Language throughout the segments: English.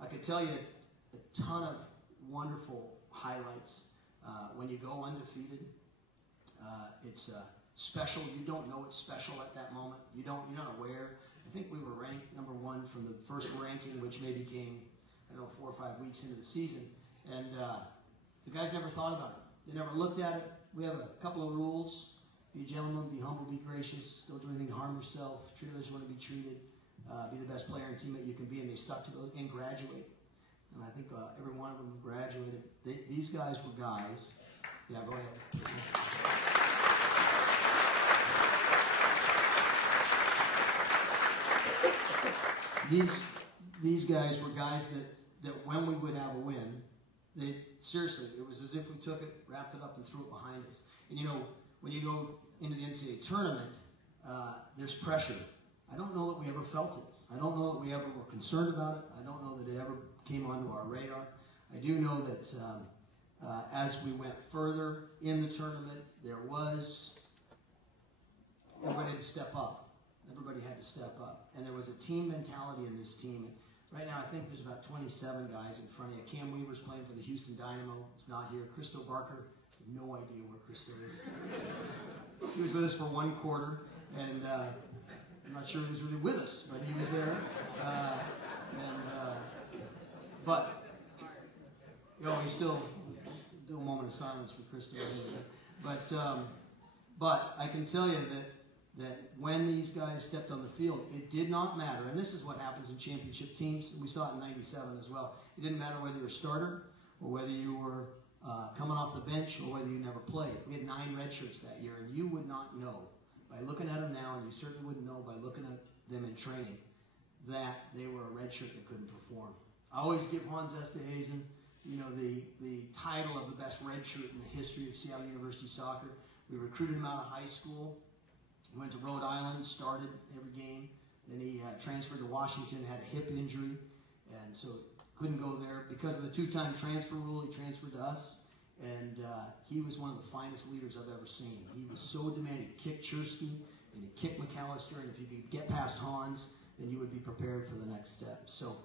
I could tell you a ton of wonderful highlights. When you go undefeated, it's special. You don't know it's special at that moment. You're not aware. I think we were ranked number 1 from the first ranking, which maybe came, I don't know, 4 or 5 weeks into the season. And the guys never thought about it. They never looked at it. We have a couple of rules. Be a gentleman, be humble, be gracious. Don't do anything to harm yourself. Treat others as you want to be treated. Be the best player and teammate you can be. And they stuck to those and graduate. And I think every one of them graduated. These guys were guys. Yeah, go ahead. These guys were guys that when we would have a win, seriously, it was as if we took it, wrapped it up, and threw it behind us. And you know, when you go into the NCAA tournament, there's pressure. I don't know that we ever felt it. I don't know that we ever were concerned about it. I don't know that it ever came onto our radar. I do know that as we went further in the tournament, everybody had to step up. Everybody had to step up. And there was a team mentality in this team. Right now, I think there's about 27 guys in front of you. Cam Weaver's playing for the Houston Dynamo. He's not here. Christo Barker, no idea where Christo is. He was with us for 1 quarter, and I'm not sure he was really with us, but he was there. But you know, we still do a moment of silence for Christo. But I can tell you that when these guys stepped on the field, it did not matter. And this is what happens in championship teams. We saw it in '97 as well. It didn't matter whether you were a starter or whether you were coming off the bench or whether you never played. We had 9 red shirts that year, and you would not know by looking at them now, and you certainly wouldn't know by looking at them in training, that they were a red shirt that couldn't perform. I always give Hans Esterhazen, you know, the title of the best red shirt in the history of Seattle University soccer. We recruited him out of high school. He went to Rhode Island, started every game. Then he transferred to Washington, had a hip injury, and so couldn't go there. Because of the 2-time transfer rule, he transferred to us, and he was one of the finest leaders I've ever seen. He was so demanding. He kicked Chersky, and he kicked McAllister, and if you could get past Hans, then you would be prepared for the next step. So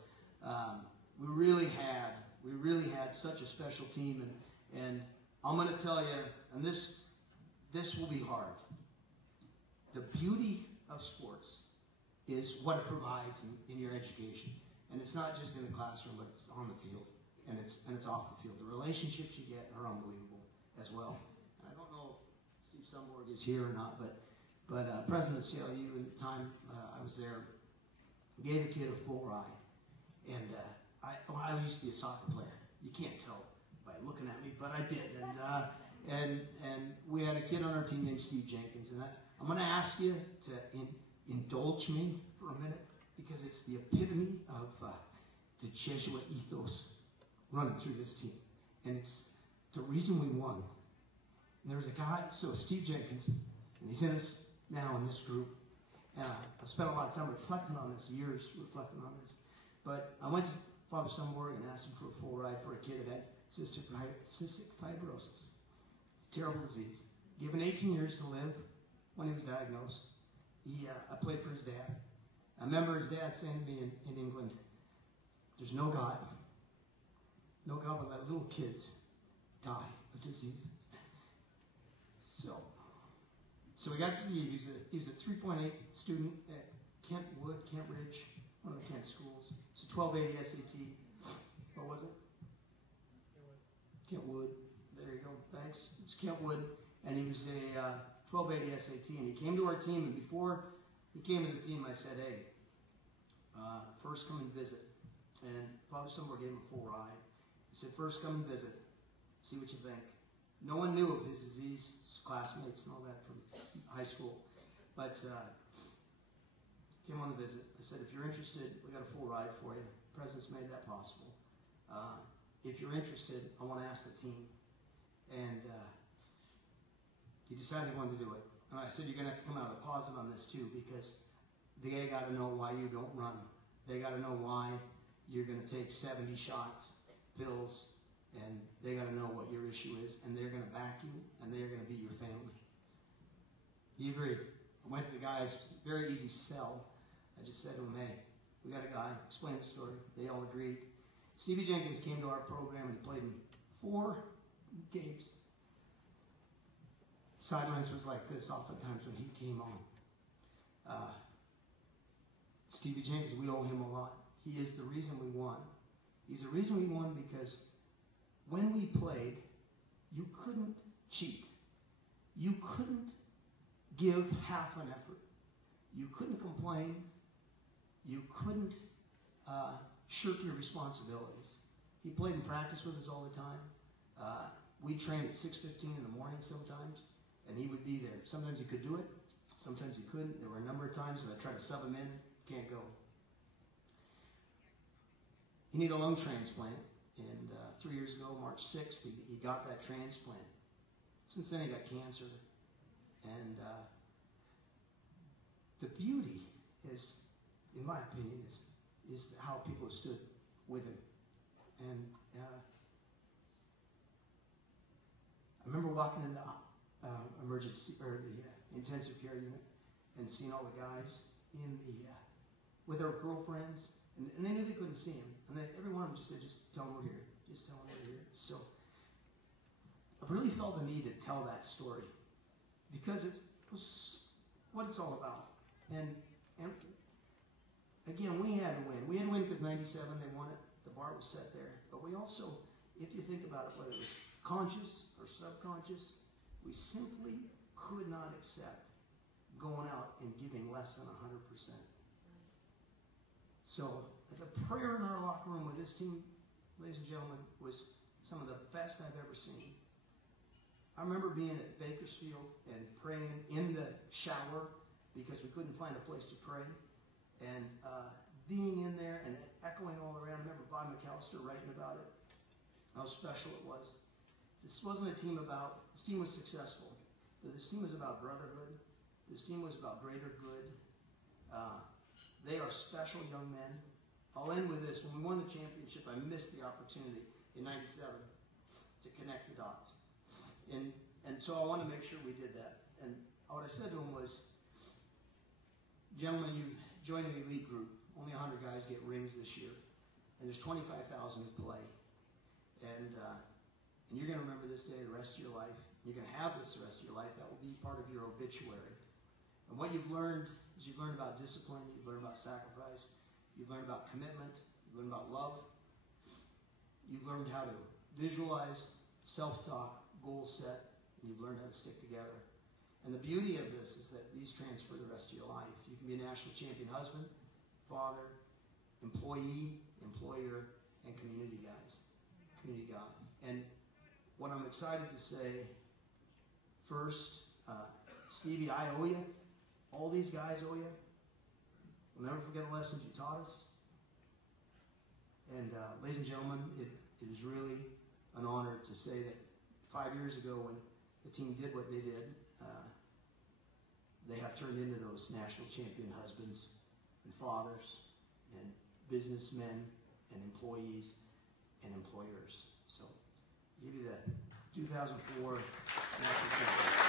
we really had such a special team, and I'm going to tell you, and this will be hard. The beauty of sports is what it provides in your education. And it's not just in the classroom, but it's on the field. And it's off the field. The relationships you get are unbelievable as well. And I don't know if Steve Sumborg is here or not, but President of CLU, at the time I was there, gave a kid a full ride. And I used to be a soccer player. You can't tell by looking at me, but I did. And we had a kid on our team named Steve Jenkins. And I'm going to ask you to indulge me for a minute, because it's the epitome of the Jesuit ethos running through this team. And it's the reason we won. And there was a guy, so Steve Jenkins, and he's in us now in this group. And I've spent a lot of time reflecting on this, years reflecting on this. But I went to Father Sumborg and asked him for a full ride for a kid that had cystic fibrosis. Terrible disease. Given 18 years to live when he was diagnosed. I played for his dad. I remember his dad saying to me in England, there's no God. No God will let little kids die of disease. So we got to he was a 3.8 student at Kent Ridge, one of the Kent schools. It's a 1280 SAT. What was it? Kentwood. There you go. Thanks. It was Kentwood, and he was a 1280 SAT, and he came to our team, and before he came to the team, I said, hey, first come and visit. And Father Sumborg gave him a full ride. He said, first come and visit, see what you think. No one knew of his disease, his classmates and all that from high school, but came on the visit. I said, if you're interested, we got a full ride for you. The President's made that possible. If you're interested, I want to ask the team. And he decided he wanted to do it. And I said, you're going to have to come out of the closet on this too, because they got to know why you don't run. They got to know why you're going to take 70 shots, pills, and they got to know what your issue is, and they're going to back you, and they're going to be your family. He agreed. I went to the guys, very easy sell. I just said to them, hey, we got a guy, explain the story. They all agreed. Stevie Jenkins came to our program and he played in 4 games. Sidelines was like this oftentimes when he came on. Stevie Jenkins, we owe him a lot. He is the reason we won. He's the reason we won because when we played, you couldn't cheat. You couldn't give half an effort. You couldn't complain. You couldn't shirk your responsibilities. He played in practice with us all the time. We trained at 6:15 in the morning sometimes, and he would be there. Sometimes he could do it. Sometimes he couldn't. There were a number of times when I tried to sub him in. Can't go. He needed a lung transplant, and 3 years ago, March 6th, he got that transplant. Since then, he got cancer, and the beauty is, in my opinion, is how people have stood with him. And I remember walking in the emergency or the intensive care unit and seeing all the guys in the with their girlfriends, and they knew they couldn't see him, and every one of them just said, "Just tell him we're here. Just tell him we're here." So I've really felt the need to tell that story because it was what it's all about. And again, we had to win. We had to win because 97 they won it. The bar was set there. But we also, if you think about it, whether it was conscious or subconscious, we simply could not accept going out and giving less than 100%. So the prayer in our locker room with this team, ladies and gentlemen, was some of the best I've ever seen. I remember being at Bakersfield and praying in the shower because we couldn't find a place to pray. And being in there and echoing all around. I remember Bob McAllister writing about it, how special it was. This wasn't a team about, this team was successful, but this team was about brotherhood. This team was about greater good. They are special young men. I'll end with this. When we won the championship, I missed the opportunity in 97 to connect the dots. And so I wanted to make sure we did that. And what I said to them was, gentlemen, you've joined an elite group. Only 100 guys get rings this year. And there's 25,000 who play. And you're going to remember this day the rest of your life. You're going to have this the rest of your life. That will be part of your obituary. And what you've learned is you've learned about discipline. You've learned about sacrifice. You've learned about commitment. You've learned about love. You've learned how to visualize, self-talk, goal set. And you've learned how to stick together. And the beauty of this is that these transfer the rest of your life. You can be a national champion husband, father, employee, employer, and community guy. And what I'm excited to say, first, Stevie, I owe you. All these guys owe you. We'll never forget the lessons you taught us. And ladies and gentlemen, it is really an honor to say that 5 years ago when the team did what they did, they have turned into those national champion husbands and fathers and businessmen and employees and employers. So, I'll give you the 2004 national champion.